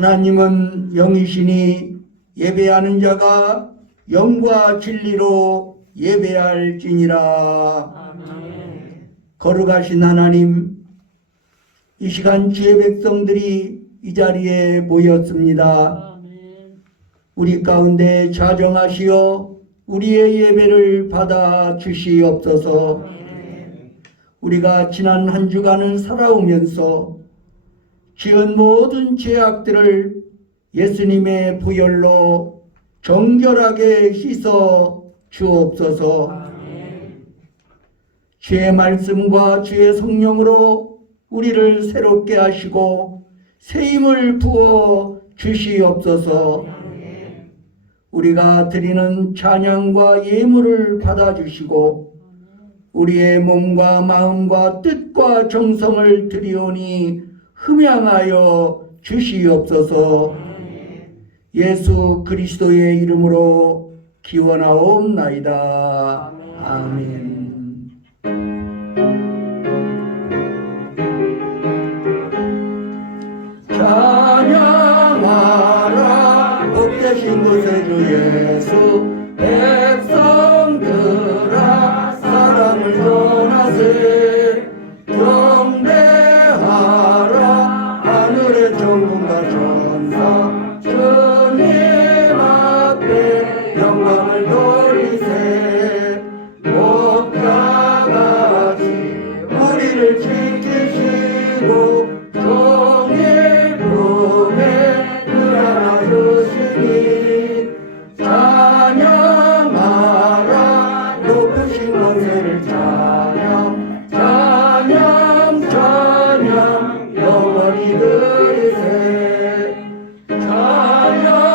하나님은 영이시니 예배하는 자가 영과 진리로 예배할지니라. 아멘. 거룩하신 하나님, 이 시간 주의 백성들이 이 자리에 모였습니다. 아멘. 우리 가운데 자정하시어 우리의 예배를 받아 주시옵소서. 우리가 지난 한 주간을 살아오면서 지은 모든 죄악들을 예수님의 보혈로 정결하게 씻어 주옵소서. 주의 말씀과 주의 성령으로 우리를 새롭게 하시고 새 힘을 부어 주시옵소서. 우리가 드리는 찬양과 예물을 받아주시고 우리의 몸과 마음과 뜻과 정성을 드리오니 흠양하여 주시옵소서. 예수 그리스도의 이름으로 기원하옵나이다. 아멘. 찬양하라 복되신 구세주 예수, 백성들아 사랑을 전하세. 경배하라 하늘의 정군과 천사, 주님 앞에 영광을 돌리세. 목자같이 우리를 지키시고 종일 품에 들어주시니 찬양하라 높으신 권세를 찬양, 찬양, 찬양 영원히 들으세. 찬양하라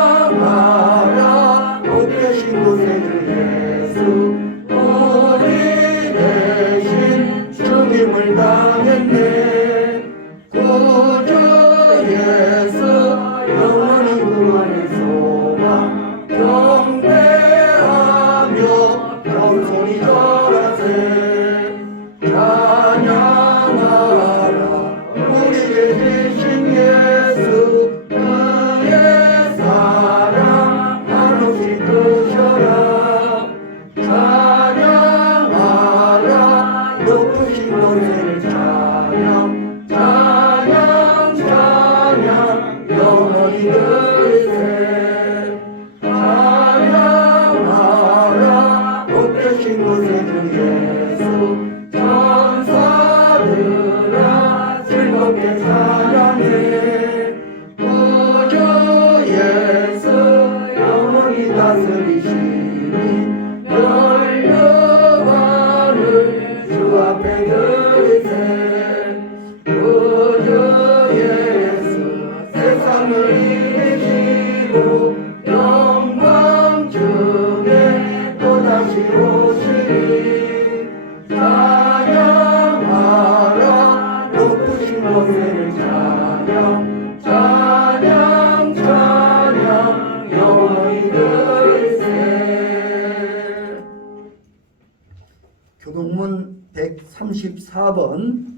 복되신 구세주 예수, 우리 대신 죽임을 당했네. 구주 예수 영원히 구원의 소망, 경배하며 겸손히 절하세. 찬양하라 우리를 주신 예수, 그의 사랑 한없이 크셔라. 찬양하라 높으신 권세를 찬양, 찬양, 찬양 영원히 들으세. 찬양하라 복되신 구세주 예수, 천사들아 즐겁게 찬양해. 구주 예수 영원히 다스리시니 멸류관을 주 앞에 드리세. 구주 예수 세상을 이기시고 영광 중에 또다시 오시니 찬양하라 높으신 권세를 찬양, 찬양, 찬양 영원히 들으세. 교동문 134번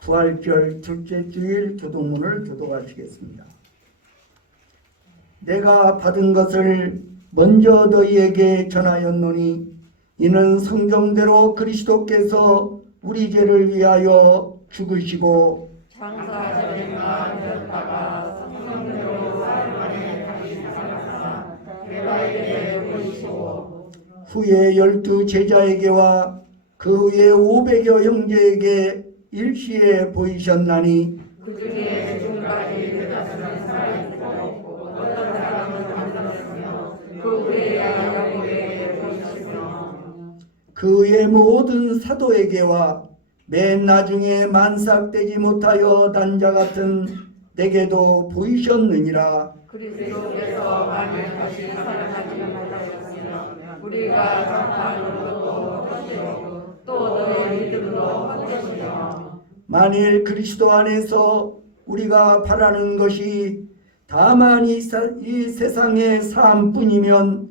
부활절 둘째 주일 교동문을 교독하시겠습니다. 내가 받은 것을 먼저 너희에게 전하였노니 이는 성경대로 그리스도께서 우리 죄를 위하여 죽으시고 장사절에만 되었다가 성령대로 사흘 만에 다시 살아나사 대바에게 보이시고 후에 12 제자에게와 그 후에 500여 형제에게 일시에 보이셨나니 그 중에 지금까지 대다수는 살아있고 어떤 사람은 잠들었으며 그 후에 야고보에게 보이시며 그 후에 모든 사도에게와 맨 나중에 만삭되지 못하여 단자 같은 내게도 보이셨느니라. 그리스도께서 만일 다시 살아나지 못하셨으면 우리가 장판으로도 헛되시고 또 너의 믿음도 헛되시며 만일 그리스도 안에서 우리가 바라는 것이 다만 이 세상의 삶뿐이면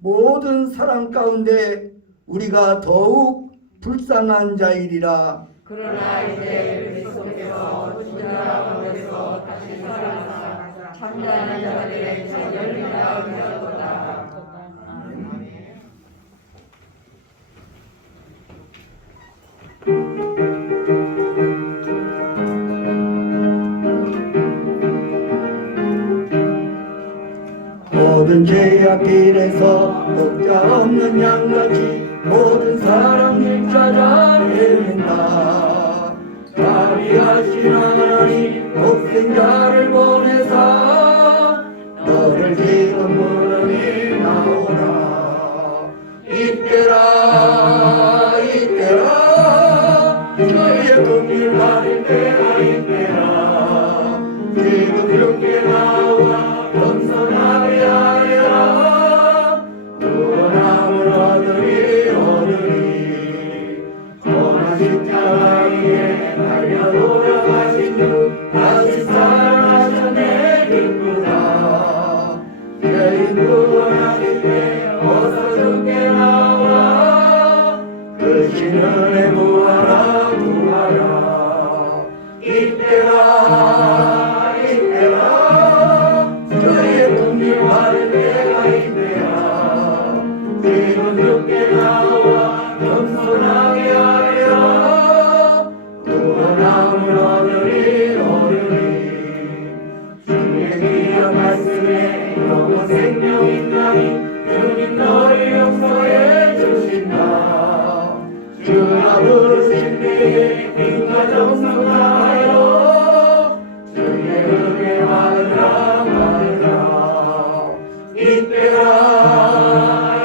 모든 사람 가운데 우리가 더욱 불쌍한 자이리라. 그러나 이제 그리스도께서 죽은 자 가운데서 다시 살아나사 잠자는 자들의 첫 열매가 되었도다. 아멘. 모든 죄악길에서 목자 없는 양같이 모든 사람들 찾아 헤맨다. 자비하신 하나님 독생자를 보내사 너를 지금 부르니 나오라. 이때라 이때라 주의 긍휼 받을 때가 이때라. 지금 그렇게 나와 겸손하게 하리라. 구원함을 얻으리 얻으리. 고난 십자가 위에 달려 돌아가신 주 다시 살아나셨네 기쁘다. 죄인 구원하실 때 어서 주께 나와. 그 신은혜 구하라 구하라. 이때라 이때라 주의 긍휼 받을 때가 이때라. 지금 주께 나와 겸손하게 하리라. 구원함을 얻으리 얻으리. 주의 귀한 말씀에 영원 생명 있나니 주님 너희 용서해 주신다. 주라 부르실 때에 인과 정성 다하여 주의 은혜 받으라 받으라. 이때라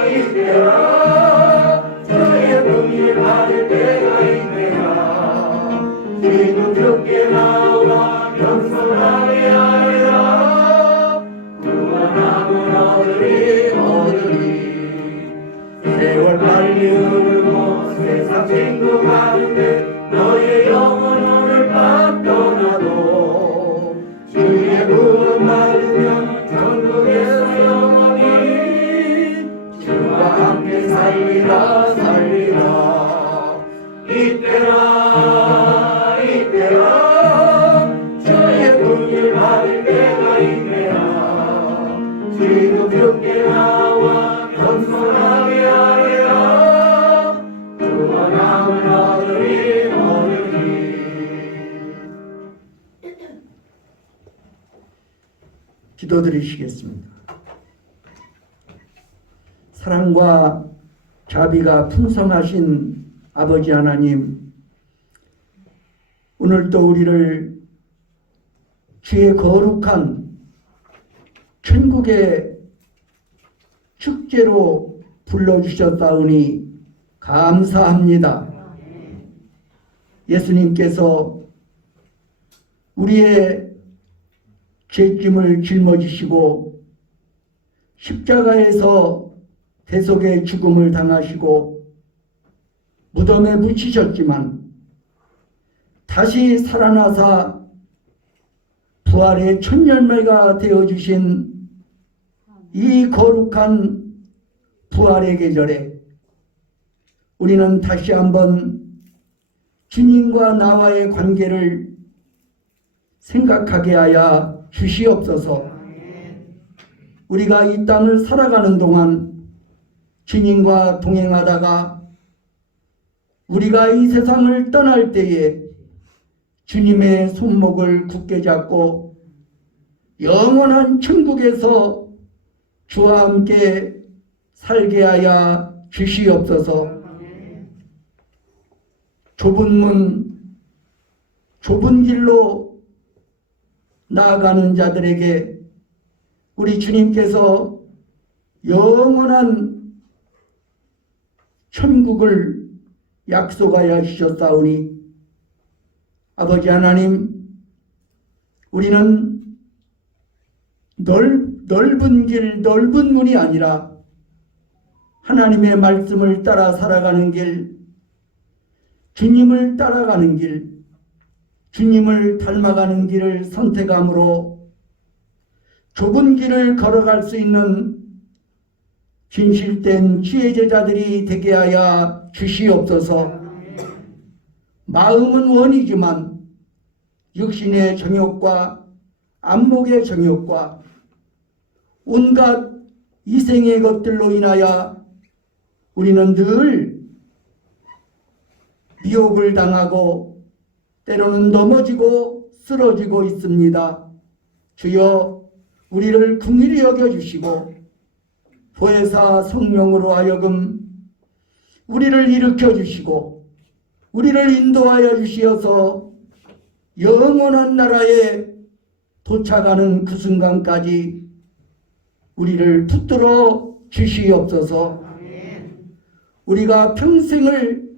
이때라 주의 긍휼 받을 때가 이때라. 지금 주께 나와 겸손하게 하리라. 구원함을 얻으리 얻으리. 세월 빨리 흐르고 세상 친구 가는데 너의 영혼 오늘 밤 떠나도 주의 구원 받으면 천국에서 영원히 주와 함께 살리라 살리라. 이때라 이때라 주의 긍휼 받을 때가 이때라. 지금 주께 나와 겸손하게 하리라. 구원함을 얻으리 얻으리. 기도드리시겠습니다. 사랑과 자비가 풍성하신 아버지 하나님, 오늘도 우리를 주의 거룩한 천국의 축제로 불러주셨사오니 감사합니다. 예수님께서 우리의 죄짐을 짊어지시고 십자가에서 대속의 죽음을 당하시고 무덤에 묻히셨지만 다시 살아나사 부활의 첫 열매가 되어주신 이 거룩한 부활의 계절에 우리는 다시 한번 주님과 나와의 관계를 생각하게 하여 주시옵소서. 우리가 이 땅을 살아가는 동안 주님과 동행하다가 우리가 이 세상을 떠날 때에 주님의 손목을 굳게 잡고 영원한 천국에서 주와 함께 살게 하여 주시옵소서. 좁은 문, 좁은 길로 나아가는 자들에게 우리 주님께서 영원한 천국을 약속하여 주셨사오니 아버지 하나님, 우리는 넓은 길, 넓은 문이 아니라 하나님의 말씀을 따라 살아가는 길, 주님을 따라가는 길, 주님을 닮아가는 길을 선택함으로 좁은 길을 걸어갈 수 있는 진실된 주의 제자들이 되게 하여 주시옵소서. 마음은 원이지만 육신의 정욕과 안목의 정욕과 온갖 이생의 것들로 인하여 우리는 늘 미혹을 당하고 때로는 넘어지고 쓰러지고 있습니다. 주여 우리를 긍휼히 여겨주시고 보혜사 성령으로 하여금 우리를 일으켜 주시고 우리를 인도하여 주시어서 영원한 나라에 도착하는 그 순간까지 우리를 붙들어 주시옵소서. 우리가 평생을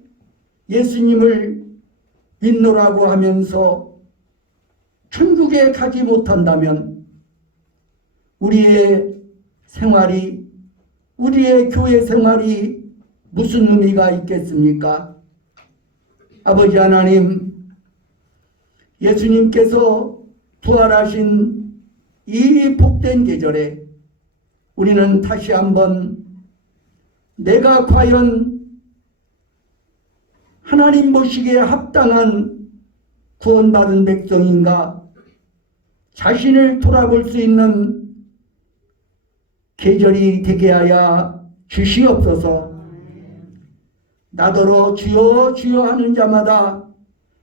예수님을 믿노라고 하면서 천국에 가지 못한다면 우리의 생활이, 우리의 교회 생활이 무슨 의미가 있겠습니까? 아버지 하나님, 예수님께서 부활하신 이 복된 계절에 우리는 다시 한번 내가 과연 하나님 보시기에 합당한 구원받은 백성인가 자신을 돌아볼 수 있는 계절이 되게 하여 주시옵소서. 나더러 주여 주여 하는 자마다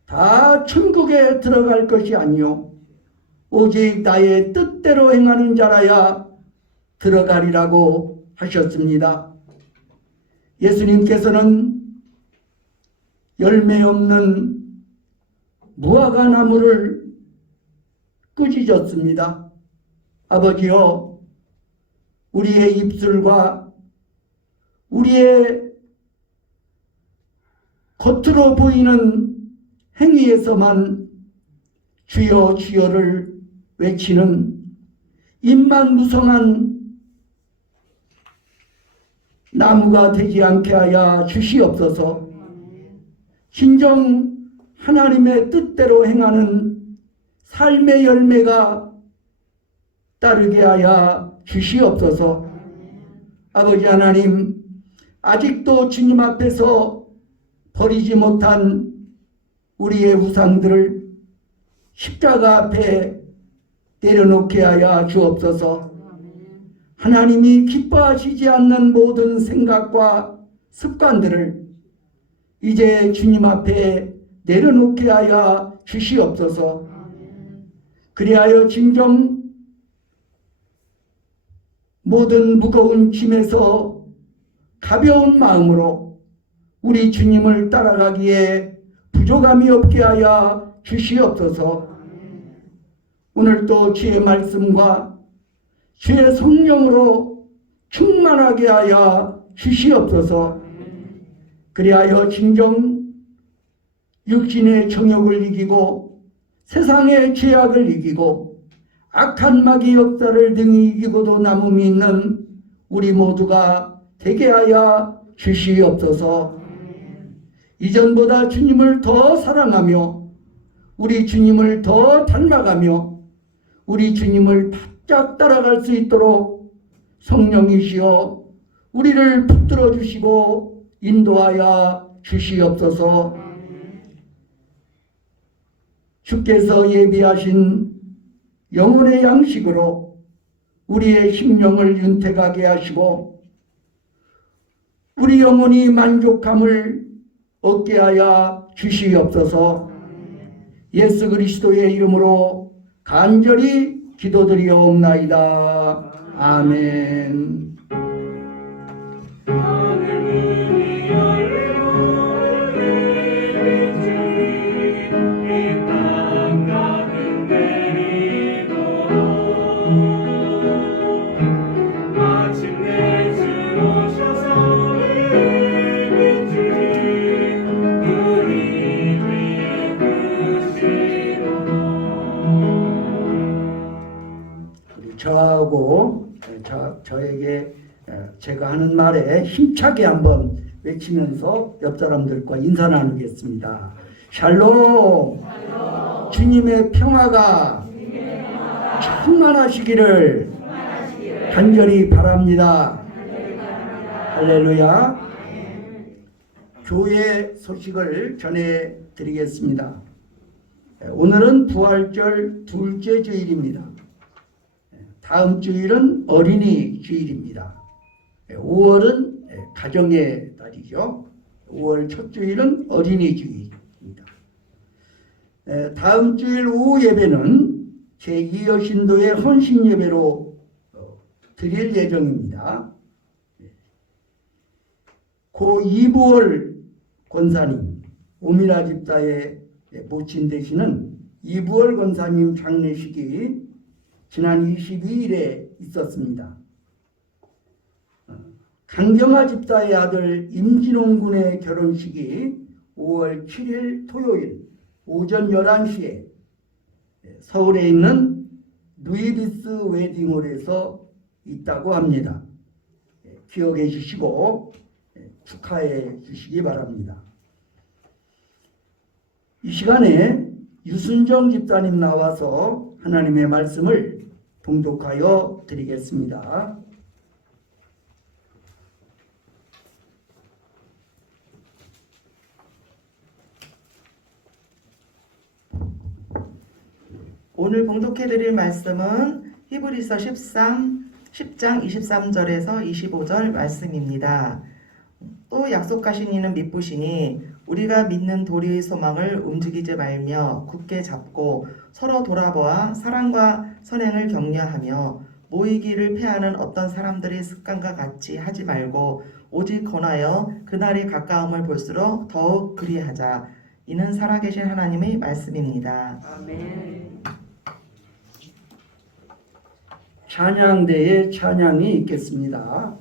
다 천국에 들어갈 것이 아니요 오직 나의 뜻대로 행하는 자라야 들어가리라고 하셨습니다. 예수님께서는 열매 없는 무화과 나무를 꾸짖었습니다. 아버지여, 우리의 입술과 우리의 겉으로 보이는 행위에서만 주여 주여를 외치는 입만 무성한 나무가 되지 않게 하여 주시옵소서. 진정 하나님의 뜻대로 행하는 삶의 열매가 따르게 하여 주시옵소서. 아버지 하나님, 아직도 주님 앞에서 버리지 못한 우리의 우상들을 십자가 앞에 내려놓게 하여 주옵소서. 하나님이 기뻐하시지 않는 모든 생각과 습관들을 이제 주님 앞에 내려놓게 하여 주시옵소서. 그리하여 진정 모든 무거운 짐에서 가벼운 마음으로 우리 주님을 따라가기에 부족함이 없게 하여 주시옵소서. 오늘도 주의 말씀과 주의 성령으로 충만하게 하여 주시옵소서. 그리하여 진정 육신의 정욕을 이기고 세상의 죄악을 이기고 악한 마귀 역사를 등이 이기고도 남음이 있는 우리 모두가 되게 하여 주시옵소서. 이전보다 주님을 더 사랑하며 우리 주님을 더 닮아가며 우리 주님을 바짝 따라갈 수 있도록 성령이시여 우리를 붙들어 주시고 인도하여 주시옵소서. 주께서 예비하신 영혼의 양식으로 우리의 심령을 윤택하게 하시고 우리 영혼이 만족함을 얻게 하여 주시옵소서. 예수 그리스도의 이름으로 간절히 기도드리옵나이다. 아멘. 저하고 저에게 제가 하는 말에 힘차게 한번 외치면서 옆 사람들과 인사 나누겠습니다. 샬롬. 주님의 평화가 충만하시기를 간절히 바랍니다. 할렐루야. 교회 소식을 전해드리겠습니다. 오늘은 부활절 둘째 주일입니다. 다음 주일은 어린이 주일입니다. 5월은 가정의 달이죠. 5월 첫 주일은 어린이 주일입니다. 다음 주일 오후 예배는 제2여신도의 헌신 예배로 드릴 예정입니다. 고 이부월 권사님, 오미라 집사의 모친 되시는 이부월 권사님 장례식이 지난 22일에 있었습니다. 강경화 집사의 아들 임진홍 군의 결혼식이 5월 7일 토요일 오전 11시에 서울에 있는 누이비스 웨딩홀에서 있다고 합니다. 기억해 주시고 축하해 주시기 바랍니다. 이 시간에 유순정 집사님 나와서 하나님의 말씀을 봉독하여 드리겠습니다. 오늘 봉독해드릴 말씀은 히브리서 10장 23절에서 25절 말씀입니다. 또 약속하신 이는 미쁘시니 우리가 믿는 도리의 소망을 움직이지 말며 굳게 잡고 서로 돌아보아 사랑과 선행을 격려하며 모이기를 패하는 어떤 사람들의 습관과 같이 하지 말고 오직 권하여 그날이 가까움을 볼수록 더욱 그리하자. 이는 살아계신 하나님의 말씀입니다. 아멘. 찬양대에 찬양이 있겠습니다.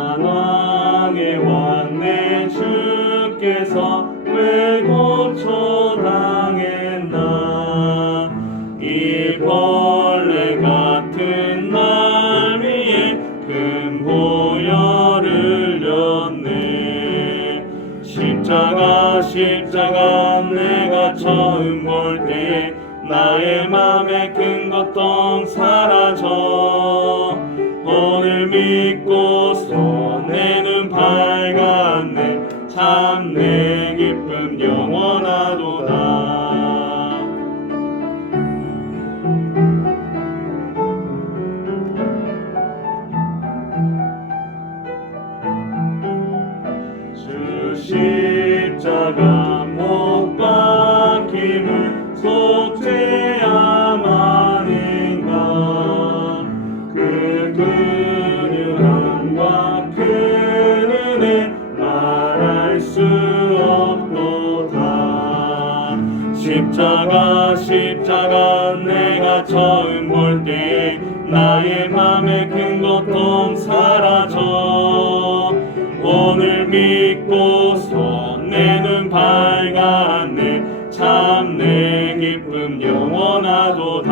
만왕의 왕내 주께서 왜 고초당했나. 이 벌레 같은 날 위에 큰 보혈을 흘렸네. 십자가 내가 처음 볼 때에 나의 맘에 큰 고통 사라져. 오늘 믿고서 내 눈 밝았네. 참 내 기쁨 영원하도다. 주 십자가 못 박힘을 속죄함 아닌가. 그 근육함과 그 은혜 말할 수 없도다. 십자가 내가 처음 볼 때 나의 맘에 큰 고통 사라져. 오늘 믿고서 내 눈 밝았네. 참 내 기쁨 영원하도다.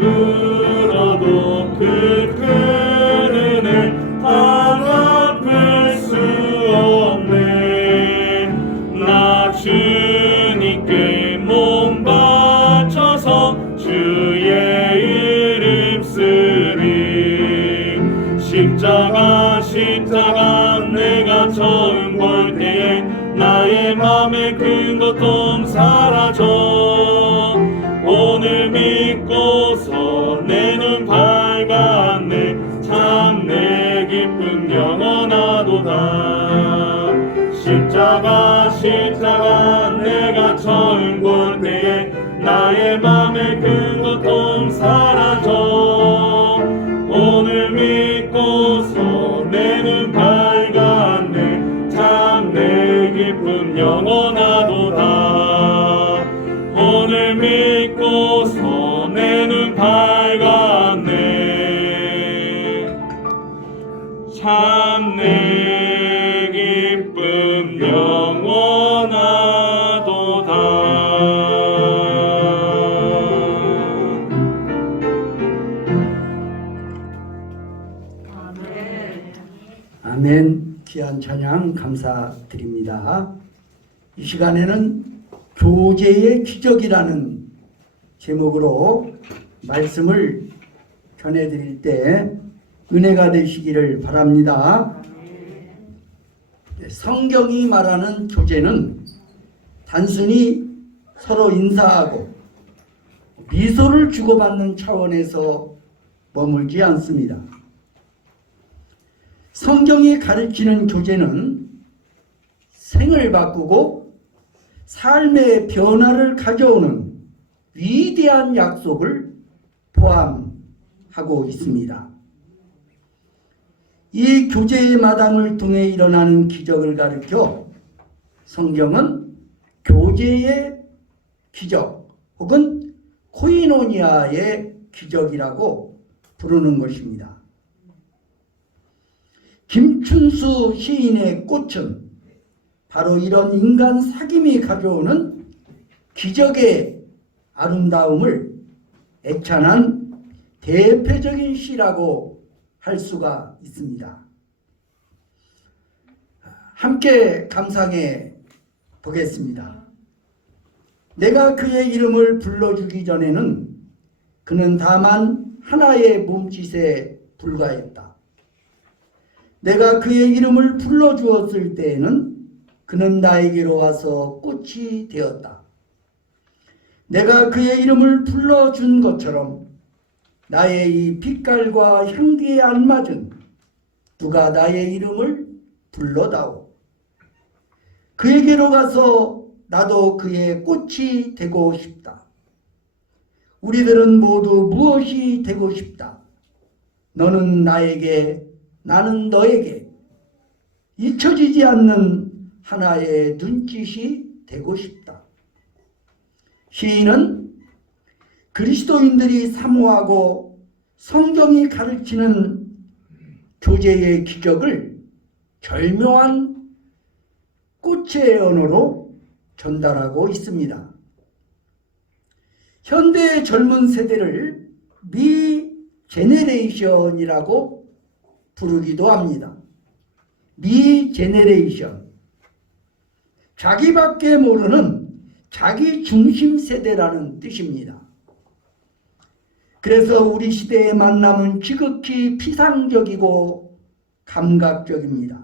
울어도 그 은혜 다 갚을 수 없네. 나 주님께 몸 바쳐서 주의 이름 쓰리. 십자가 내가 처음 볼 때에 나의 맘에 큰 고통 사라져. 오늘 믿고서 내 눈 밝았네. 참 내 기쁨 영원하도다. 십자가 내가 처음 볼 때에 나의 맘에 큰 고통 사라져. 오늘 믿고서 내 눈 밝았네. 참 내 기쁨 영원하도다. 오늘 주를 믿고 손에는 밝았네. 참 내 기쁨 아멘. 귀한 찬양 감사드립니다. 이 시간에는 교제의 기적이라는 제목으로 말씀을 전해드릴 때 은혜가 되시기를 바랍니다. 성경이 말하는 교제는 단순히 서로 인사하고 미소를 주고받는 차원에서 머물지 않습니다. 성경이 가르치는 교제는 생을 바꾸고 삶의 변화를 가져오는 위대한 약속을 포함하고 있습니다. 이 교제의 마당을 통해 일어나는 기적을 가리켜 성경은 교제의 기적 혹은 코이노니아의 기적이라고 부르는 것입니다. 김춘수 시인의 꽃은 바로 이런 인간 사귐이 가져오는 기적의 아름다움을 애찬한 대표적인 시라고 할 수가 있습니다. 함께 감상해 보겠습니다. 내가 그의 이름을 불러주기 전에는 그는 다만 하나의 몸짓에 불과했다. 내가 그의 이름을 불러주었을 때에는 그는 나에게로 와서 꽃이 되었다. 내가 그의 이름을 불러준 것처럼 나의 이 빛깔과 향기에 알맞은 누가 나의 이름을 불러다오. 그에게로 가서 나도 그의 꽃이 되고 싶다. 우리들은 모두 무엇이 되고 싶다. 너는 나에게, 나는 너에게 잊혀지지 않는 하나의 눈짓이 되고 싶다. 시인은 그리스도인들이 사모하고 성경이 가르치는 교제의 기적을 절묘한 꽃의 언어로 전달하고 있습니다. 현대의 젊은 세대를 미 제네레이션이라고 부르기도 합니다. 미 제네레이션. 자기밖에 모르는 자기 중심 세대라는 뜻입니다. 그래서 우리 시대의 만남은 지극히 피상적이고 감각적입니다.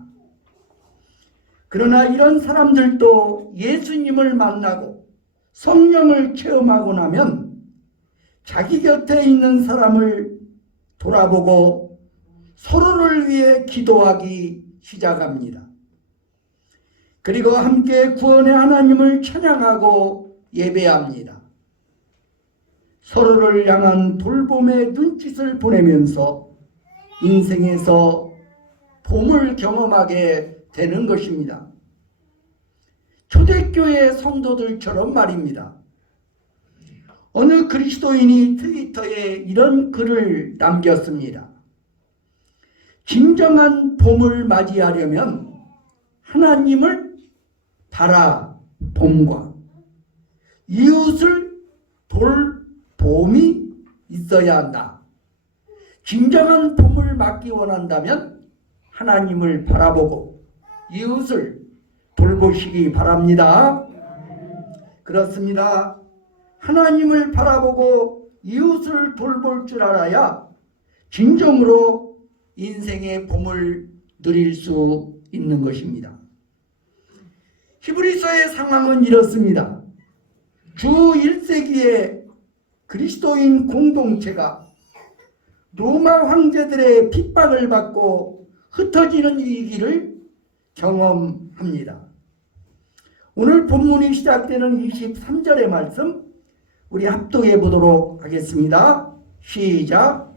그러나 이런 사람들도 예수님을 만나고 성령을 체험하고 나면 자기 곁에 있는 사람을 돌아보고 서로를 위해 기도하기 시작합니다. 그리고 함께 구원의 하나님을 찬양하고 예배합니다. 서로를 향한 돌봄의 눈짓을 보내면서 인생에서 봄을 경험하게 되는 것입니다. 초대교회 성도들처럼 말입니다. 어느 그리스도인이 트위터에 이런 글을 남겼습니다. 진정한 봄을 맞이하려면 하나님을 바라봄과 이웃을 돌봄이 있어야 한다. 진정한 봄을 맞기 원한다면 하나님을 바라보고 이웃을 돌보시기 바랍니다. 그렇습니다. 하나님을 바라보고 이웃을 돌볼 줄 알아야 진정으로 인생의 봄을 누릴 수 있는 것입니다. 히브리서의 상황은 이렇습니다. 주 1세기의 그리스도인 공동체가 로마 황제들의 핍박을 받고 흩어지는 위기를 경험합니다. 오늘 본문이 시작되는 23절의 말씀 우리 합독해 보도록 하겠습니다. 시작.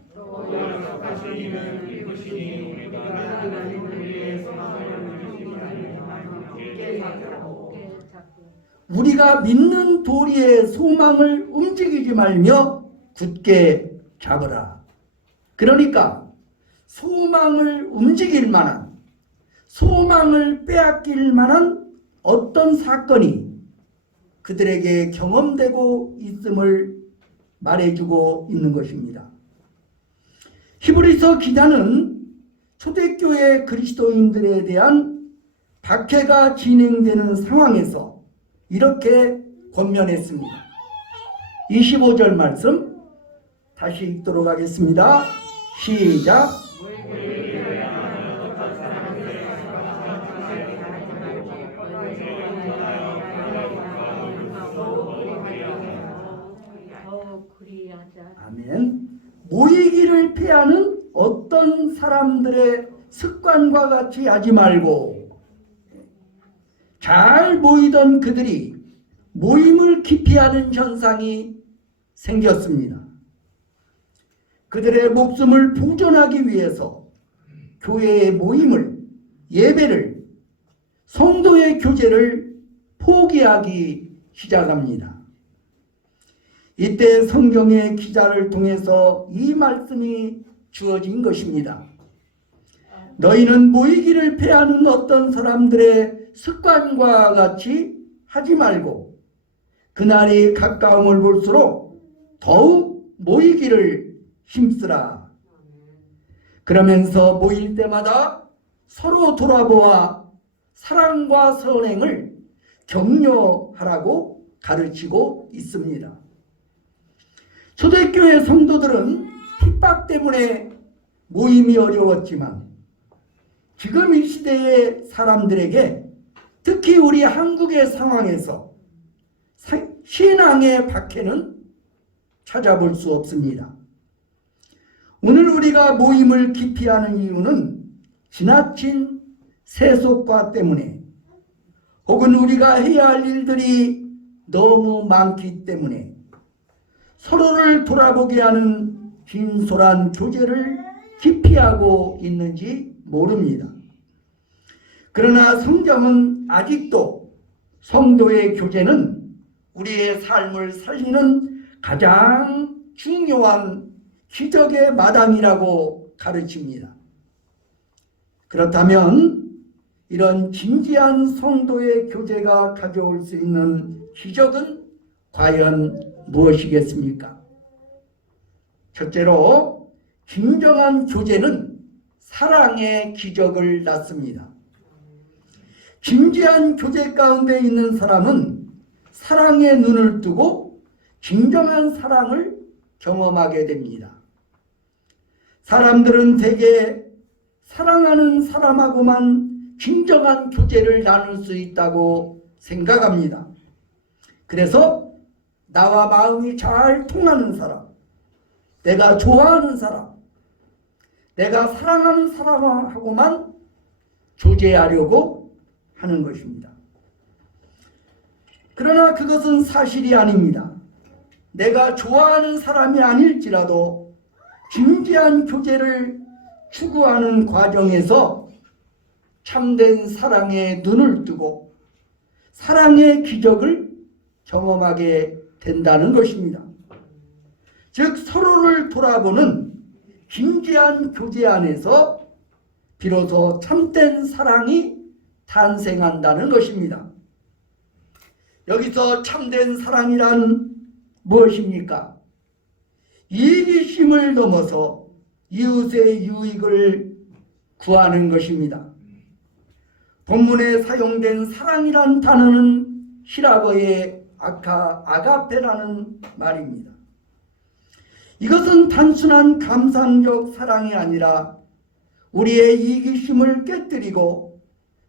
우리가 믿는 도리의 소망을 움직이지 말며 굳게 잡으라. 그러니까 소망을 움직일 만한, 소망을 빼앗길 만한 어떤 사건이 그들에게 경험되고 있음을 말해주고 있는 것입니다. 히브리서 기자는 초대교회 그리스도인들에 대한 박해가 진행되는 상황에서 이렇게 권면했습니다. 25절 말씀 다시 읽도록 하겠습니다. 시작. 아멘. 모이기를 피하는 어떤 사람들의 습관과 같이 하지 말고, 잘 모이던 그들이 모임을 기피하는 현상이 생겼습니다. 그들의 목숨을 보존하기 위해서 교회의 모임을, 예배를, 성도의 교제를 포기하기 시작합니다. 이때 성경의 기자를 통해서 이 말씀이 주어진 것입니다. 너희는 모이기를 패하는 어떤 사람들의 습관과 같이 하지 말고 그날이 가까움을 볼수록 더욱 모이기를 힘쓰라. 그러면서 모일 때마다 서로 돌아보아 사랑과 선행을 격려하라고 가르치고 있습니다. 초대교회 성도들은 핍박 때문에 모임이 어려웠지만 지금 이 시대의 사람들에게, 특히 우리 한국의 상황에서 신앙의 박해는 찾아볼 수 없습니다. 오늘 우리가 모임을 기피하는 이유는 지나친 세속화 때문에, 혹은 우리가 해야 할 일들이 너무 많기 때문에 서로를 돌아보게 하는 진솔한 교제를 기피하고 있는지 모릅니다. 그러나 성경은 아직도 성도의 교제는 우리의 삶을 살리는 가장 중요한 기적의 마당이라고 가르칩니다. 그렇다면 이런 진지한 성도의 교제가 가져올 수 있는 기적은 과연 무엇이겠습니까? 첫째로, 진정한 교제는 사랑의 기적을 낳습니다. 진지한 교제 가운데 있는 사람은 사랑에 눈을 뜨고 진정한 사랑을 경험하게 됩니다. 사람들은 대개 사랑하는 사람하고만 진정한 교제를 나눌 수 있다고 생각합니다. 그래서 나와 마음이 잘 통하는 사람, 내가 좋아하는 사람, 내가 사랑하는 사람하고만 교제하려고 하는 것입니다. 그러나 그것은 사실이 아닙니다. 내가 좋아하는 사람이 아닐지라도 진지한 교제를 추구하는 과정에서 참된 사랑에 눈을 뜨고 사랑의 기적을 경험하게 된다는 것입니다. 즉, 서로를 돌아보는 진지한 교제 안에서 비로소 참된 사랑이 탄생한다는 것입니다. 여기서 참된 사랑이란 무엇입니까? 이기심을 넘어서 이웃의 유익을 구하는 것입니다. 본문에 사용된 사랑이란 단어는 히라거의 아가페라는 말입니다. 이것은 단순한 감상적 사랑이 아니라 우리의 이기심을 깨뜨리고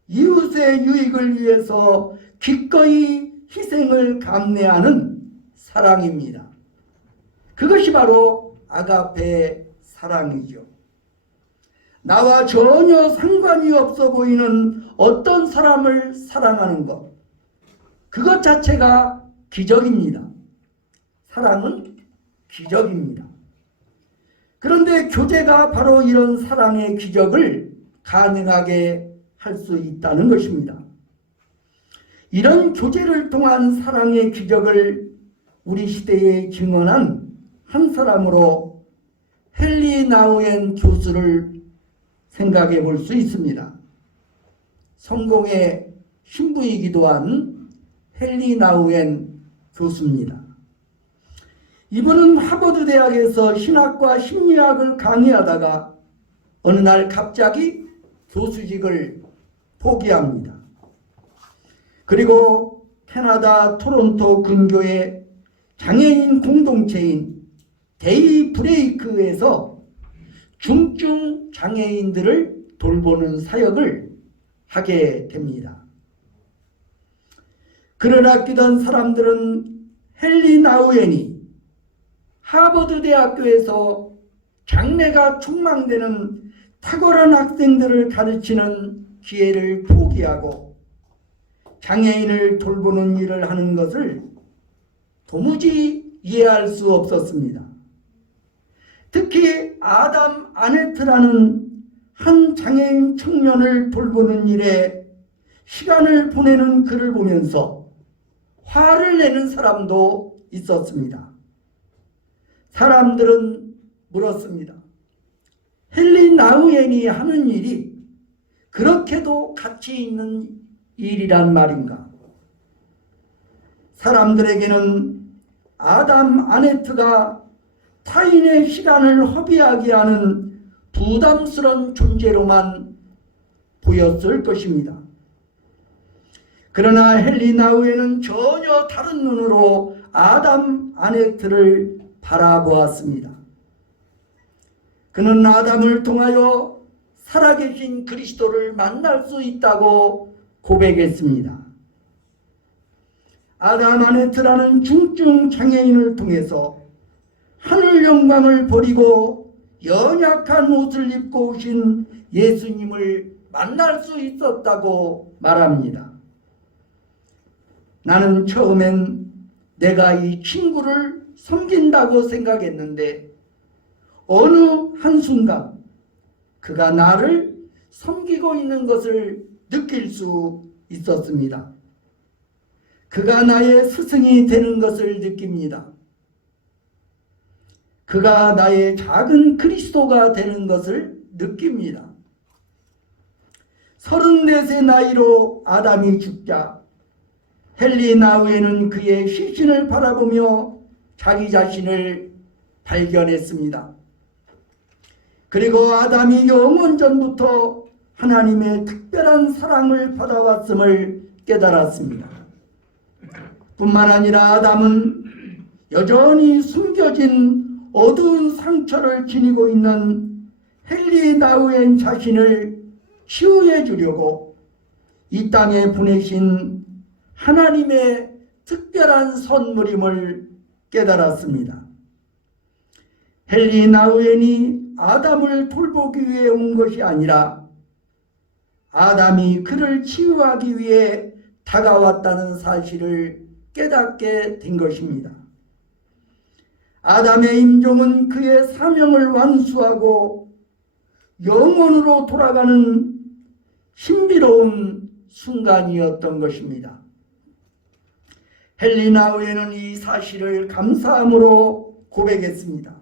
이웃의 유익을 위해서 기꺼이 희생을 감내하는 사랑입니다. 그것이 바로 아가페 사랑이죠. 나와 전혀 상관이 없어 보이는 어떤 사람을 사랑하는 것, 그것 자체가 기적입니다. 사랑은 기적입니다. 그런데 교제가 바로 이런 사랑의 기적을 가능하게 할 수 있다는 것입니다. 이런 교제를 통한 사랑의 기적을 우리 시대에 증언한 한 사람으로 헨리 나우엔 교수를 생각해 볼 수 있습니다. 성공의 신부이기도 한 헨리 나우엔 교수입니다. 이분은 하버드 대학에서 신학과 심리학을 강의하다가 어느 날 갑자기 교수직을 포기합니다. 그리고 캐나다 토론토 근교의 장애인 공동체인 데이 브레이크에서 중증 장애인들을 돌보는 사역을 하게 됩니다. 그를 아끼던 사람들은 헨리 나우엔이 하버드 대학교에서 장래가 촉망되는 탁월한 학생들을 가르치는 기회를 포기하고 장애인을 돌보는 일을 하는 것을 도무지 이해할 수 없었습니다. 특히 아담 아네트라는 한 장애인 청년을 돌보는 일에 시간을 보내는 그를 보면서 화를 내는 사람도 있었습니다. 사람들은 물었습니다. 헨리 나우엔이 하는 일이 그렇게도 가치 있는 일이란 말인가? 사람들에게는 아담 아네트가 타인의 시간을 허비하게 하는 부담스러운 존재로만 보였을 것입니다. 그러나 헨리 나우엔은 전혀 다른 눈으로 아담 아네트를 바라보았습니다. 그는 아담을 통하여 살아계신 그리스도를 만날 수 있다고 고백했습니다. 아담 아네트라는 중증 장애인을 통해서 하늘 영광을 버리고 연약한 옷을 입고 오신 예수님을 만날 수 있었다고 말합니다. 나는 처음엔 내가 이 친구를 섬긴다고 생각했는데 어느 한순간 그가 나를 섬기고 있는 것을 느낄 수 있었습니다. 그가 나의 스승이 되는 것을 느낍니다. 그가 나의 작은 그리스도가 되는 것을 느낍니다. 34세 나이로 아담이 죽자 헨리 나우엔은 그의 시신을 바라보며 자기 자신을 발견했습니다. 그리고 아담이 영원전부터 하나님의 특별한 사랑을 받아왔음을 깨달았습니다. 뿐만 아니라 아담은 여전히 숨겨진 어두운 상처를 지니고 있는 헨리 나우엔 자신을 치유해 주려고 이 땅에 보내신 하나님의 특별한 선물임을 깨달았습니다. 헨리 나우엔이 아담을 돌보기 위해 온 것이 아니라 아담이 그를 치유하기 위해 다가왔다는 사실을 깨닫게 된 것입니다. 아담의 임종은 그의 사명을 완수하고 영원으로 돌아가는 신비로운 순간이었던 것입니다. 헨리 나우엔은 이 사실을 감사함으로 고백했습니다.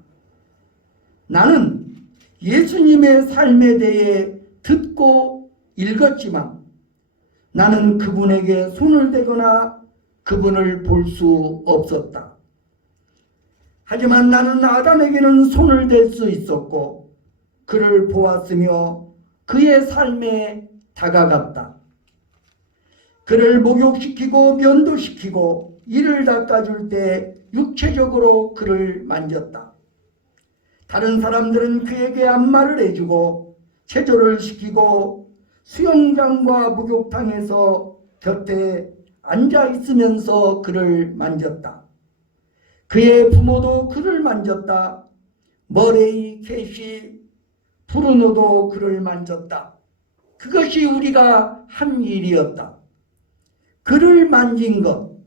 나는 예수님의 삶에 대해 듣고 읽었지만 나는 그분에게 손을 대거나 그분을 볼 수 없었다. 하지만 나는 아담에게는 손을 댈 수 있었고 그를 보았으며 그의 삶에 다가갔다. 그를 목욕시키고 면도시키고 이를 닦아줄 때 육체적으로 그를 만졌다. 다른 사람들은 그에게 안마를 해주고 체조를 시키고 수영장과 목욕탕에서 곁에 앉아 있으면서 그를 만졌다. 그의 부모도 그를 만졌다. 머레이, 캐시, 브루노도 그를 만졌다. 그것이 우리가 한 일이었다. 그를 만진 것,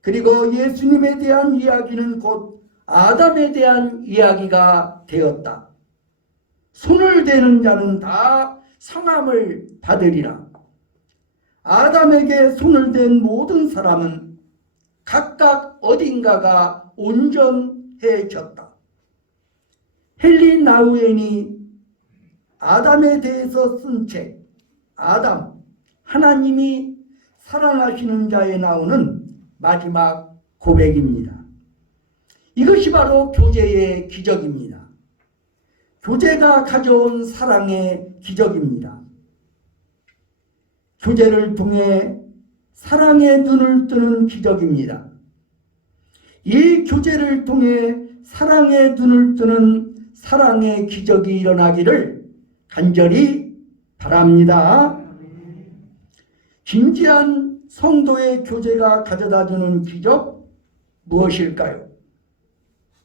그리고 예수님에 대한 이야기는 곧 아담에 대한 이야기가 되었다. 손을 대는 자는 다 성함을 받으리라. 아담에게 손을 댄 모든 사람은 각각 어딘가가 온전해졌다. 헨리 나우엔이 아담에 대해서 쓴 책 아담, 하나님이 사랑하시는 자에 나오는 마지막 고백입니다. 이것이 바로 교제의 기적입니다. 교제가 가져온 사랑의 기적입니다. 교제를 통해 사랑의 눈을 뜨는 기적입니다. 이 교제를 통해 사랑의 눈을 뜨는 사랑의 기적이 일어나기를 간절히 바랍니다. 진지한 성도의 교제가 가져다주는 기적 무엇일까요?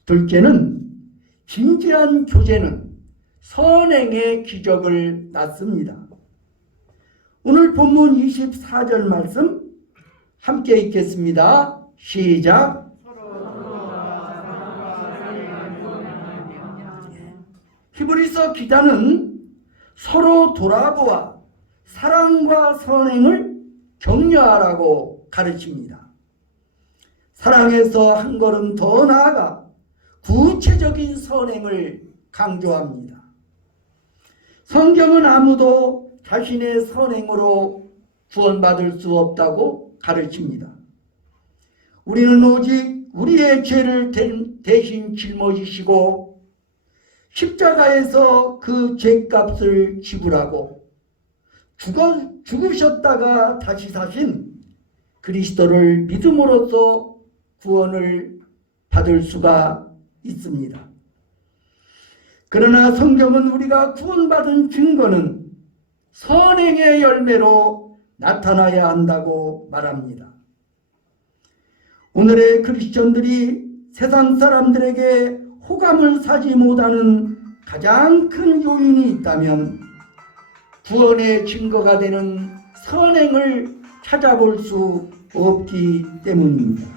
둘째는 진지한 교제는 선행의 기적을 낳습니다. 오늘 본문 24절 말씀 함께 읽겠습니다. 시작. 히브리서 기자는 서로 돌아보아 사랑과 선행을 격려하라고 가르칩니다. 사랑에서 한 걸음 더 나아가 구체적인 선행을 강조합니다. 성경은 아무도 자신의 선행으로 구원받을 수 없다고 가르칩니다. 우리는 오직 우리의 죄를 대신 짊어지시고 십자가에서 그 죄값을 지불하고 죽으셨다가 다시 사신 그리스도를 믿음으로써 구원을 받을 수가 있습니다. 그러나 성경은 우리가 구원받은 증거는 선행의 열매로 나타나야 한다고 말합니다. 오늘의 크리스천들이 세상 사람들에게 호감을 사지 못하는 가장 큰 요인이 있다면 구원의 증거가 되는 선행을 찾아볼 수 없기 때문입니다.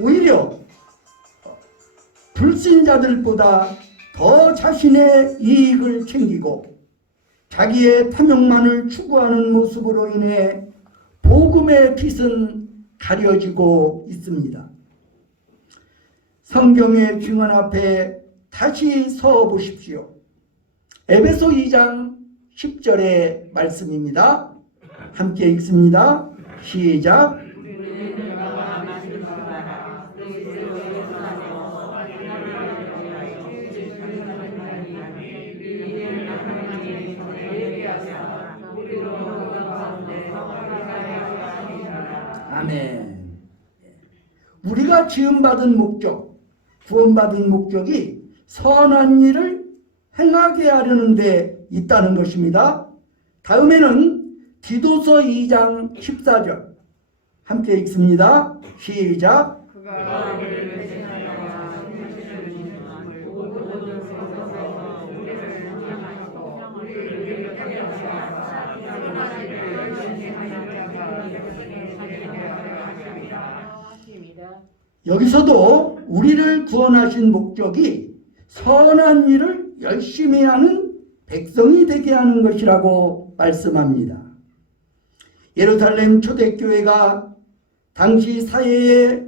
오히려 불신자들보다 더 자신의 이익을 챙기고 자기의 탐욕만을 추구하는 모습으로 인해 복음의 빛은 가려지고 있습니다. 성경의 증언 앞에 다시 서 보십시오. 에베소 2장 10절의 말씀입니다. 함께 읽습니다. 시작. 아멘. 우리가 지음받은 목적, 구원받은 목적이 선한 일을 행하게 하려는 데 있다는 것입니다. 다음에는 디도서 2장 14절 함께 읽습니다. 시작. 여기서도 우리를 구원하신 목적이 선한 일을 열심히 하는 백성이 되게 하는 것이라고 말씀합니다. 예루살렘 초대교회가 당시 사회의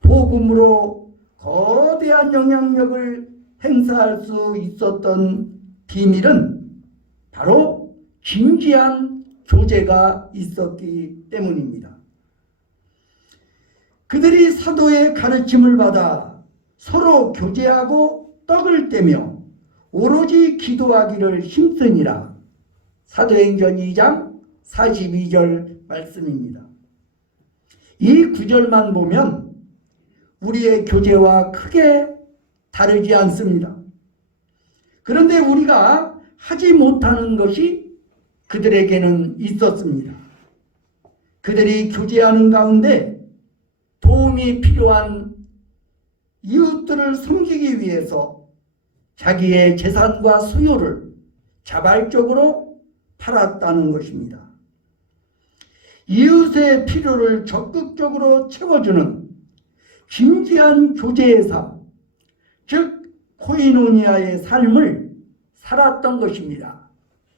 복음으로 거대한 영향력을 행사할 수 있었던 비밀은 바로 진지한 교제가 있었기 때문입니다. 그들이 사도의 가르침을 받아 서로 교제하고 떡을 떼며 오로지 기도하기를 힘쓰니라. 사도행전 2장 42절 말씀입니다. 이 구절만 보면 우리의 교제와 크게 다르지 않습니다. 그런데 우리가 하지 못하는 것이 그들에게는 있었습니다. 그들이 교제하는 가운데 도움이 필요한 이웃들을 섬기기 위해서 자기의 재산과 소유를 자발적으로 팔았다는 것입니다. 이웃의 필요를 적극적으로 채워주는 진지한 교제의 삶, 즉 코이노니아의 삶을 살았던 것입니다.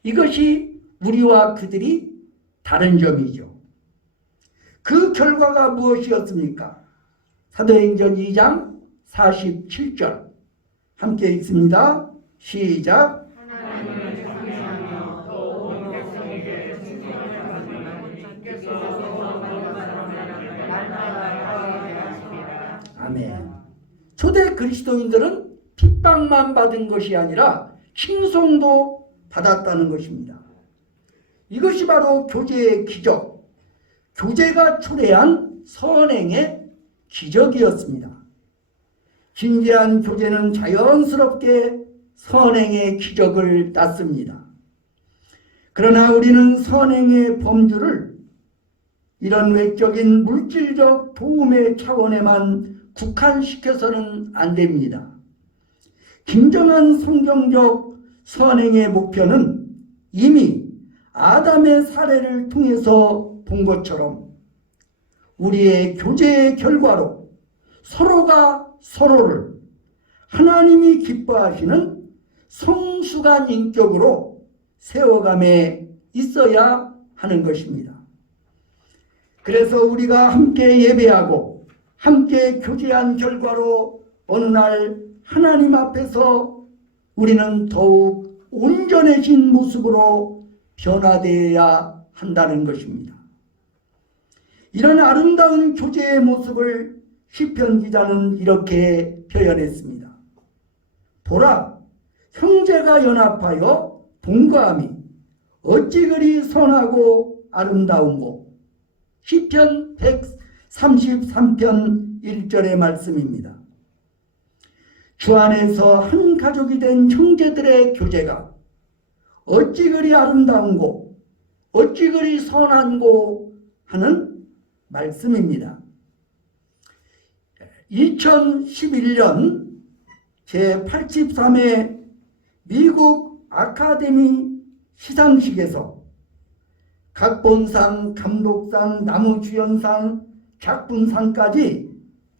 이것이 우리와 그들이 다른 점이죠. 그 결과가 무엇이었습니까? 사도행전 2장 47절 함께 읽습니다. 시작. 하나님을 찬양하며 또 온 백성에게 칭송하는 주께서 소원받은 사람을 날마다 하게 하시리라. 아멘. 초대 그리스도인들은 핍박만 받은 것이 아니라 칭송도 받았다는 것입니다. 이것이 바로 교제의 기적, 교제가 초래한 선행의 기적이었습니다. 진지한 교제는 자연스럽게 선행의 기적을 낳습니다. 그러나 우리는 선행의 범주를 이런 외적인 물질적 도움의 차원에만 국한시켜서는 안 됩니다. 진정한 성경적 선행의 목표는 이미 아담의 사례를 통해서 본 것처럼 우리의 교제의 결과로 서로가 서로를 하나님이 기뻐하시는 성숙한 인격으로 세워감에 있어야 하는 것입니다. 그래서 우리가 함께 예배하고 함께 교제한 결과로 어느 날 하나님 앞에서 우리는 더욱 온전해진 모습으로 변화되어야 한다는 것입니다. 이런 아름다운 교제의 모습을 시편 기자는 이렇게 표현했습니다. 보라, 형제가 연합하여 동거함이 어찌 그리 선하고 아름다운고. 시편 133편 1절의 말씀입니다. 주 안에서 한 가족이 된 형제들의 교제가 어찌 그리 아름다운고 어찌 그리 선한고 하는 말씀입니다. 2011년 제83회 미국 아카데미 시상식에서 각본상, 감독상, 나무주연상, 작품상까지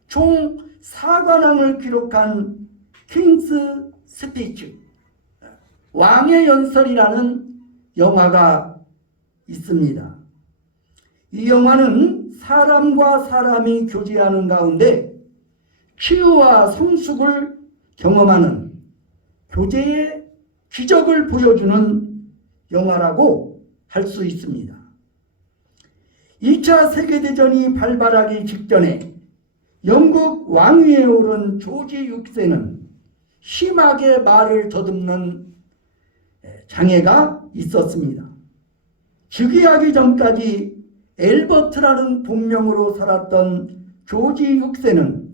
총 4관왕을 기록한 킹스 스피치, 왕의 연설이라는 영화가 있습니다. 이 영화는 사람과 사람이 교제하는 가운데 치유와 성숙을 경험하는 교제의 기적을 보여주는 영화라고 할 수 있습니다. 2차 세계대전이 발발하기 직전에 영국 왕위에 오른 조지 6세는 심하게 말을 더듬는 장애가 있었습니다. 즉위하기 전까지 엘버트라는 본명으로 살았던 조지 6세는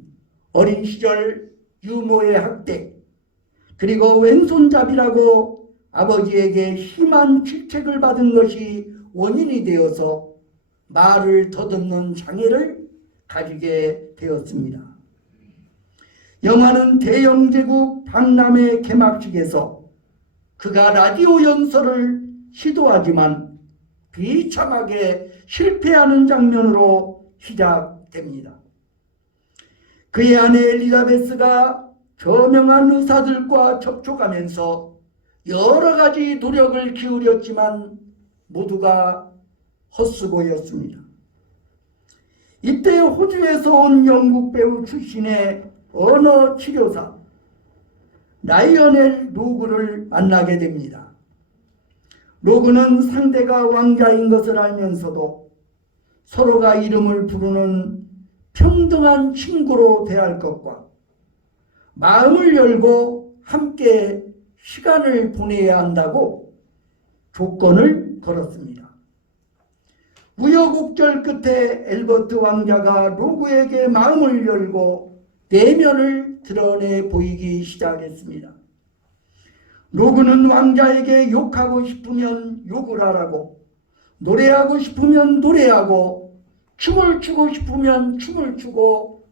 어린 시절 유모의 학대, 그리고 왼손잡이라고 아버지에게 심한 질책을 받은 것이 원인이 되어서 말을 더듬는 장애를 가지게 되었습니다. 영화는 대영제국 박람회 개막식에서 그가 라디오 연설을 시도하지만 비참하게 실패하는 장면으로 시작됩니다. 그의 아내 엘리자베스가 저명한 의사들과 접촉하면서 여러 가지 노력을 기울였지만 모두가 헛수고였습니다. 이때 호주에서 온 영국 배우 출신의 언어 치료사 라이오넬 로그를 만나게 됩니다. 로그는 상대가 왕자인 것을 알면서도 서로가 이름을 부르는 평등한 친구로 대할 것과 마음을 열고 함께 시간을 보내야 한다고 조건을 걸었습니다. 우여곡절 끝에 엘버트 왕자가 로그에게 마음을 열고 내면을 드러내 보이기 시작했습니다. 로그는 왕자에게 욕하고 싶으면 욕을 하라고, 노래하고 싶으면 노래하고, 춤을 추고 싶으면 춤을 추고,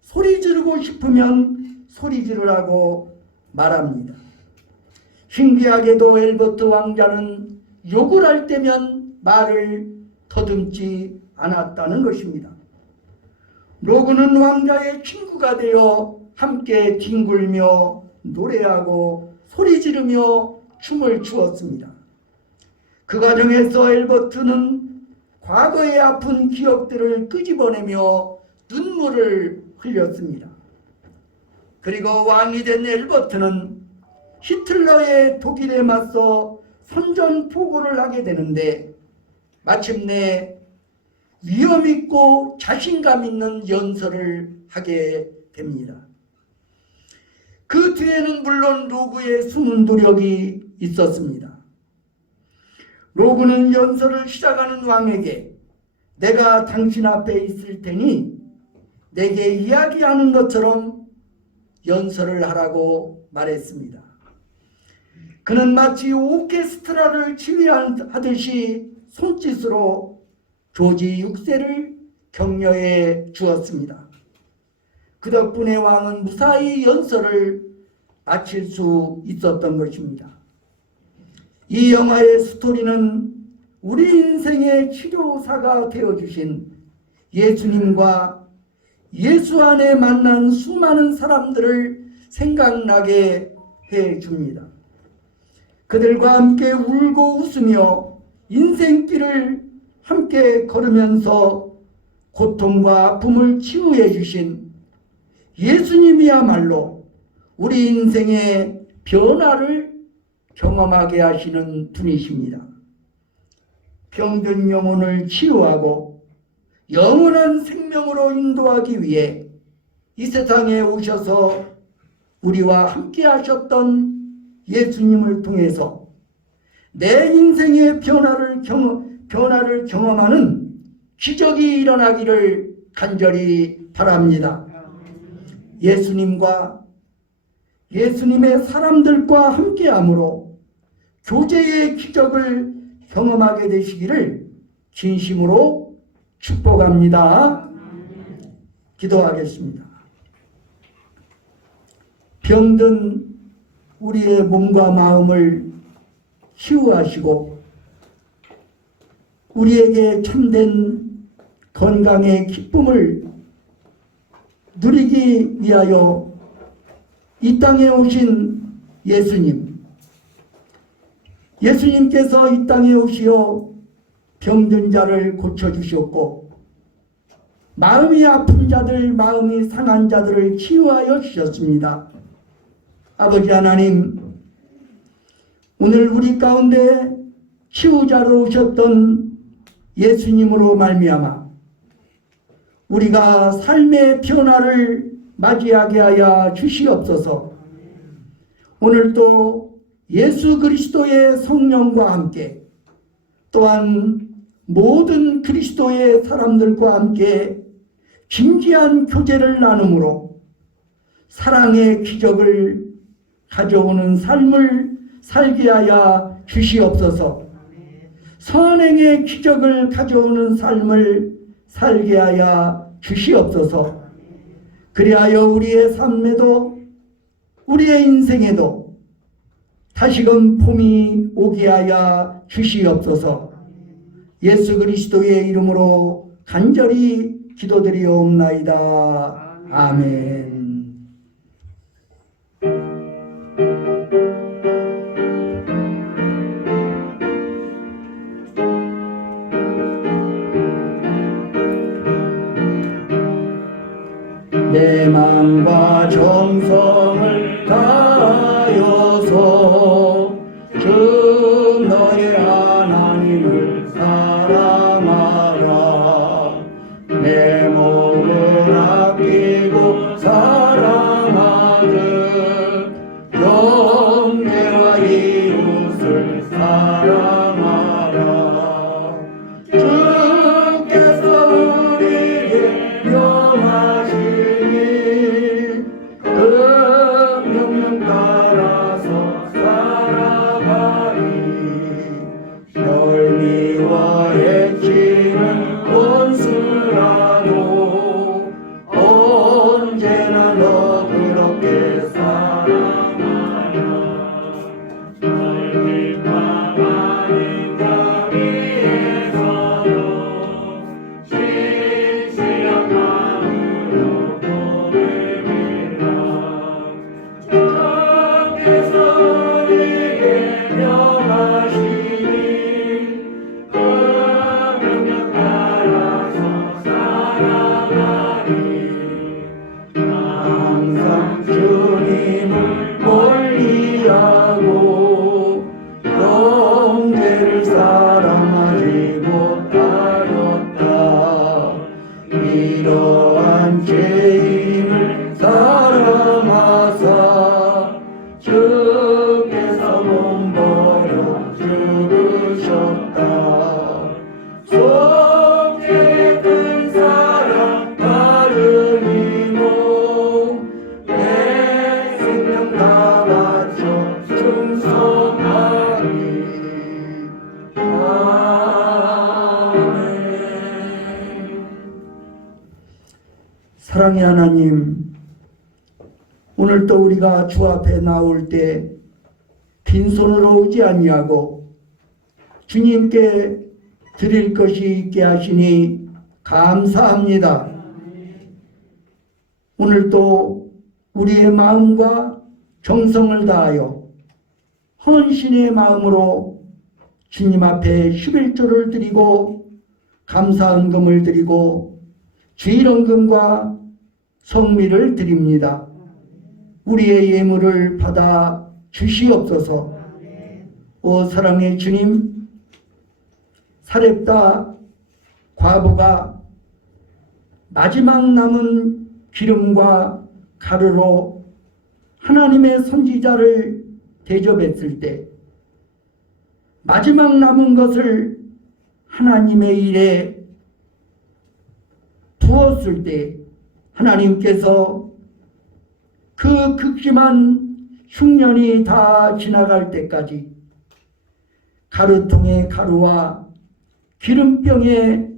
소리 지르고 싶으면 소리 지르라고 말합니다. 신기하게도 엘버트 왕자는 욕을 할 때면 말을 더듬지 않았다는 것입니다. 로그는 왕자의 친구가 되어 함께 뒹굴며 노래하고 소리 지르며 춤을 추었습니다. 그 과정에서 엘버트는 과거의 아픈 기억들을 끄집어내며 눈물을 흘렸습니다. 그리고 왕이 된 엘버트는 히틀러의 독일에 맞서 선전포고를 하게 되는데 마침내 위엄있고 자신감 있는 연설을 하게 됩니다. 그 뒤에는 물론 로그의 숨은 노력이 있었습니다. 로그는 연설을 시작하는 왕에게 내가 당신 앞에 있을 테니 내게 이야기하는 것처럼 연설을 하라고 말했습니다. 그는 마치 오케스트라를 지휘하듯이 손짓으로 조지 6세를 격려해 주었습니다. 그 덕분에 왕은 무사히 연설을 마칠 수 있었던 것입니다. 이 영화의 스토리는 우리 인생의 치료사가 되어주신 예수님과 예수 안에 만난 수많은 사람들을 생각나게 해줍니다. 그들과 함께 울고 웃으며 인생길을 함께 걸으면서 고통과 아픔을 치유해 주신 예수님이야말로 우리 인생의 변화를 경험하게 하시는 분이십니다. 병든 영혼을 치유하고 영원한 생명으로 인도하기 위해 이 세상에 오셔서 우리와 함께 하셨던 예수님을 통해서 내 인생의 변화를 경험하는 기적이 일어나기를 간절히 바랍니다. 예수님과 예수님의 사람들과 함께함으로 교제의 기적을 경험하게 되시기를 진심으로 축복합니다. 기도하겠습니다. 병든 우리의 몸과 마음을 치유하시고 우리에게 참된 건강의 기쁨을 누리기 위하여 이 땅에 오신 예수님께서 이 땅에 오시어 병든 자를 고쳐주셨고 마음이 아픈 자들, 마음이 상한 자들을 치유하여 주셨습니다. 아버지 하나님, 오늘 우리 가운데 치유자로 오셨던 예수님으로 말미암아 우리가 삶의 변화를 맞이하게 하여 주시옵소서. 오늘도 예수 그리스도의 성령과 함께 또한 모든 그리스도의 사람들과 함께 진지한 교제를 나눔으로 사랑의 기적을 가져오는 삶을 살게 하여 주시옵소서. 선행의 기적을 가져오는 삶을 살게 하여 주시옵소서. 그리하여 우리의 삶에도 우리의 인생에도 다시금 봄이 오게 하여 주시옵소서. 예수 그리스도의 이름으로 간절히 기도드리옵나이다. 아멘. 내 마음과 정성을 다하여서 주 너의 하나님을 사랑하라. 내 몸을 아끼고 사랑하듯 영계와 이웃을 사랑하라. 주께서 우리에게 명하시니 그 주님을 멀리하고 영계를 사랑하지 못하였다. 이러한 죄인을 사랑하사 주께서 몸버려 죽으셨다. 속죄 큰 사랑 따르니모 내 생명 다 바쳐 충성하리. 아멘. 사랑의 하나님, 오늘도 우리가 주 앞에 나올 때 빈손으로 오지 아니하고 주님께 드릴 것이 있게 하시니 감사합니다. 오늘도 우리의 마음과 정성을 다하여 헌신의 마음으로 주님 앞에 11조를 드리고 감사헌금을 드리고 주일헌금과 성미를 드립니다. 우리의 예물을 받아 주시옵소서. 오 사랑의 주님, 사렙다 과부가 마지막 남은 기름과 가루로 하나님의 선지자를 대접했을 때 마지막 남은 것을 하나님의 일에 부었을 때 하나님께서 그 극심한 흉년이 다 지나갈 때까지 가루통의 가루와 기름병의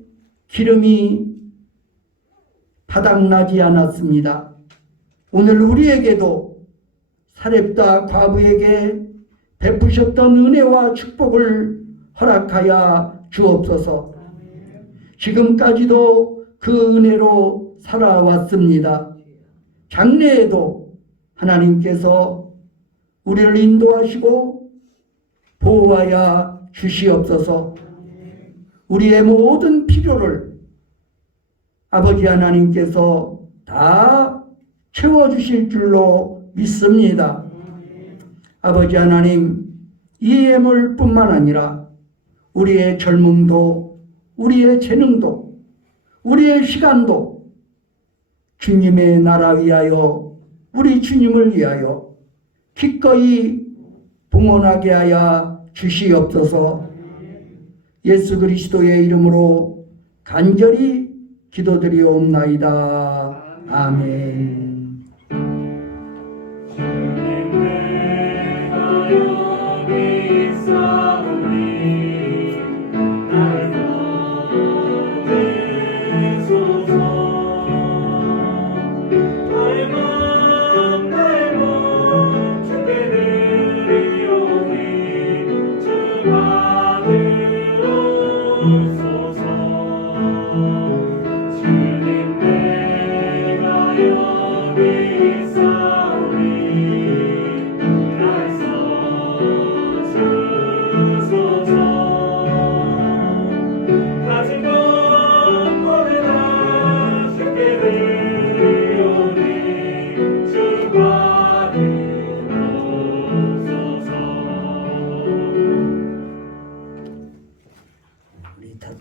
기름이 바닥나지 않았습니다. 오늘 우리에게도 사렙다 과부에게 베푸셨던 은혜와 축복을 허락하여 주옵소서. 지금까지도 그 은혜로 살아왔습니다. 장래에도 하나님께서 우리를 인도하시고 보호하여 주시옵소서. 우리의 모든 필요를 아버지 하나님께서 다 채워주실 줄로 믿습니다. 아버지 하나님, 이 예물뿐만 아니라 우리의 젊음도, 우리의 재능도, 우리의 시간도 주님의 나라 위하여, 우리 주님을 위하여 기꺼이 봉헌하게 하여 주시옵소서. 예수 그리스도의 이름으로 간절히 기도드리옵나이다. 아멘.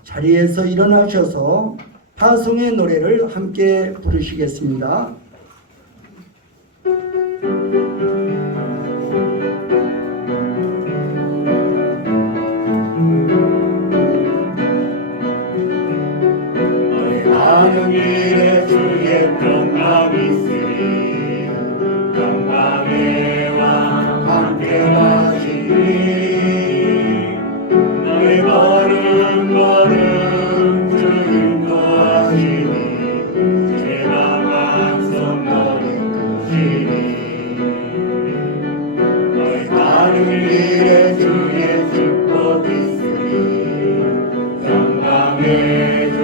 자리에서 일어나셔서 파송의 노래를 함께 부르시겠습니다. 가는 길에 주의 평강이 있으리 평강의 왕 함께 가시리 너의 걸음 걸음 주 인도하시니 죄가 막성 너를 끄시니 너의 가는 길에 주의 축복 있으리 평강의 주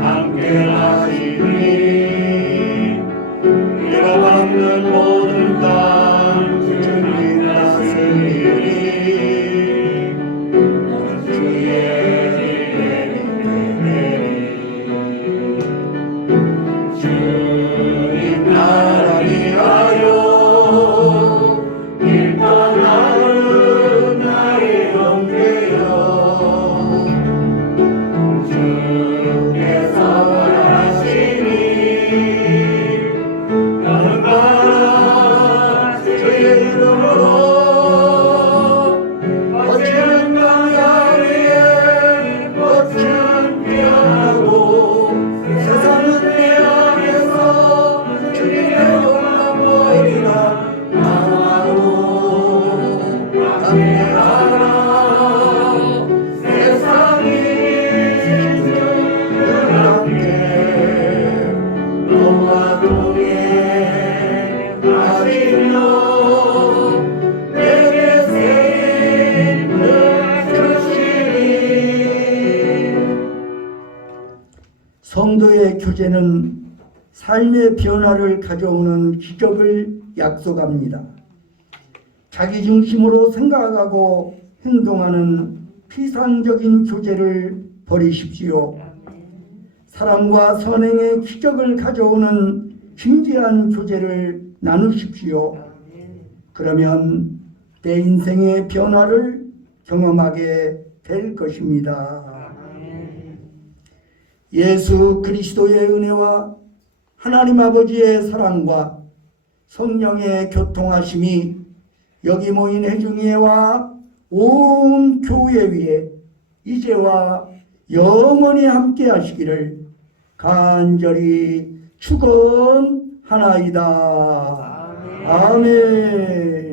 함께 하시니 잃어받는 모든 땅 주님 다스리니 주의 이름이 되리 주님 나라 위하여 교제는 삶의 변화를 가져오는 기적을 약속합니다. 자기 중심으로 생각하고 행동하는 피상적인 교제를 버리십시오. 사랑과 선행의 기적을 가져오는 진지한 교제를 나누십시오. 그러면 내 인생의 변화를 경험하게 될 것입니다. 예수 그리스도의 은혜와 하나님 아버지의 사랑과 성령의 교통하심이 여기 모인 회중회와 온 교회 위에 이제와 영원히 함께 하시기를 간절히 축원하나이다. 아멘.